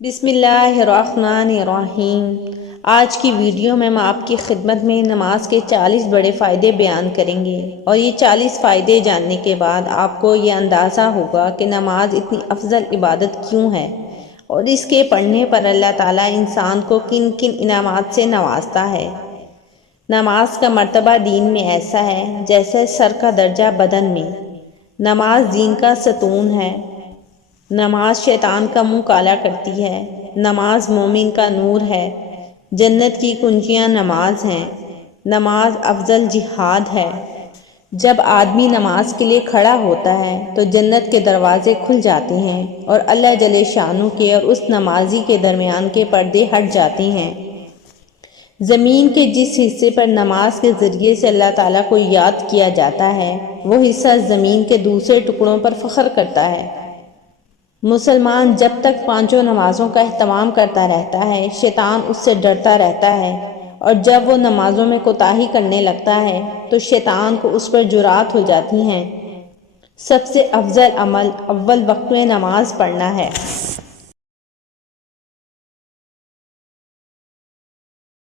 بسم اللہ الرحمن الرحیم۔ آج کی ویڈیو میں ہم آپ کی خدمت میں نماز کے 40 بڑے فائدے بیان کریں گے، اور یہ 40 فائدے جاننے کے بعد آپ کو یہ اندازہ ہوگا کہ نماز اتنی افضل عبادت کیوں ہے، اور اس کے پڑھنے پر اللہ تعالیٰ انسان کو کن کن انعامات سے نوازتا ہے۔ نماز کا مرتبہ دین میں ایسا ہے جیسے سر کا درجہ بدن میں۔ نماز دین کا ستون ہے۔ نماز شیطان کا منہ کالا کرتی ہے۔ نماز مومن کا نور ہے۔ جنت کی کنجیاں نماز ہیں۔ نماز افضل جہاد ہے۔ جب آدمی نماز کے لیے کھڑا ہوتا ہے تو جنت کے دروازے کھل جاتے ہیں، اور اللہ جل شانہ کے اور اس نمازی کے درمیان کے پردے ہٹ جاتے ہیں۔ زمین کے جس حصے پر نماز کے ذریعے سے اللہ تعالیٰ کو یاد کیا جاتا ہے، وہ حصہ زمین کے دوسرے ٹکڑوں پر فخر کرتا ہے۔ مسلمان جب تک پانچوں نمازوں کا اہتمام کرتا رہتا ہے، شیطان اس سے ڈرتا رہتا ہے، اور جب وہ نمازوں میں کوتاہی کرنے لگتا ہے تو شیطان کو اس پر جرأت ہو جاتی ہے۔ سب سے افضل عمل اول وقت میں نماز پڑھنا ہے۔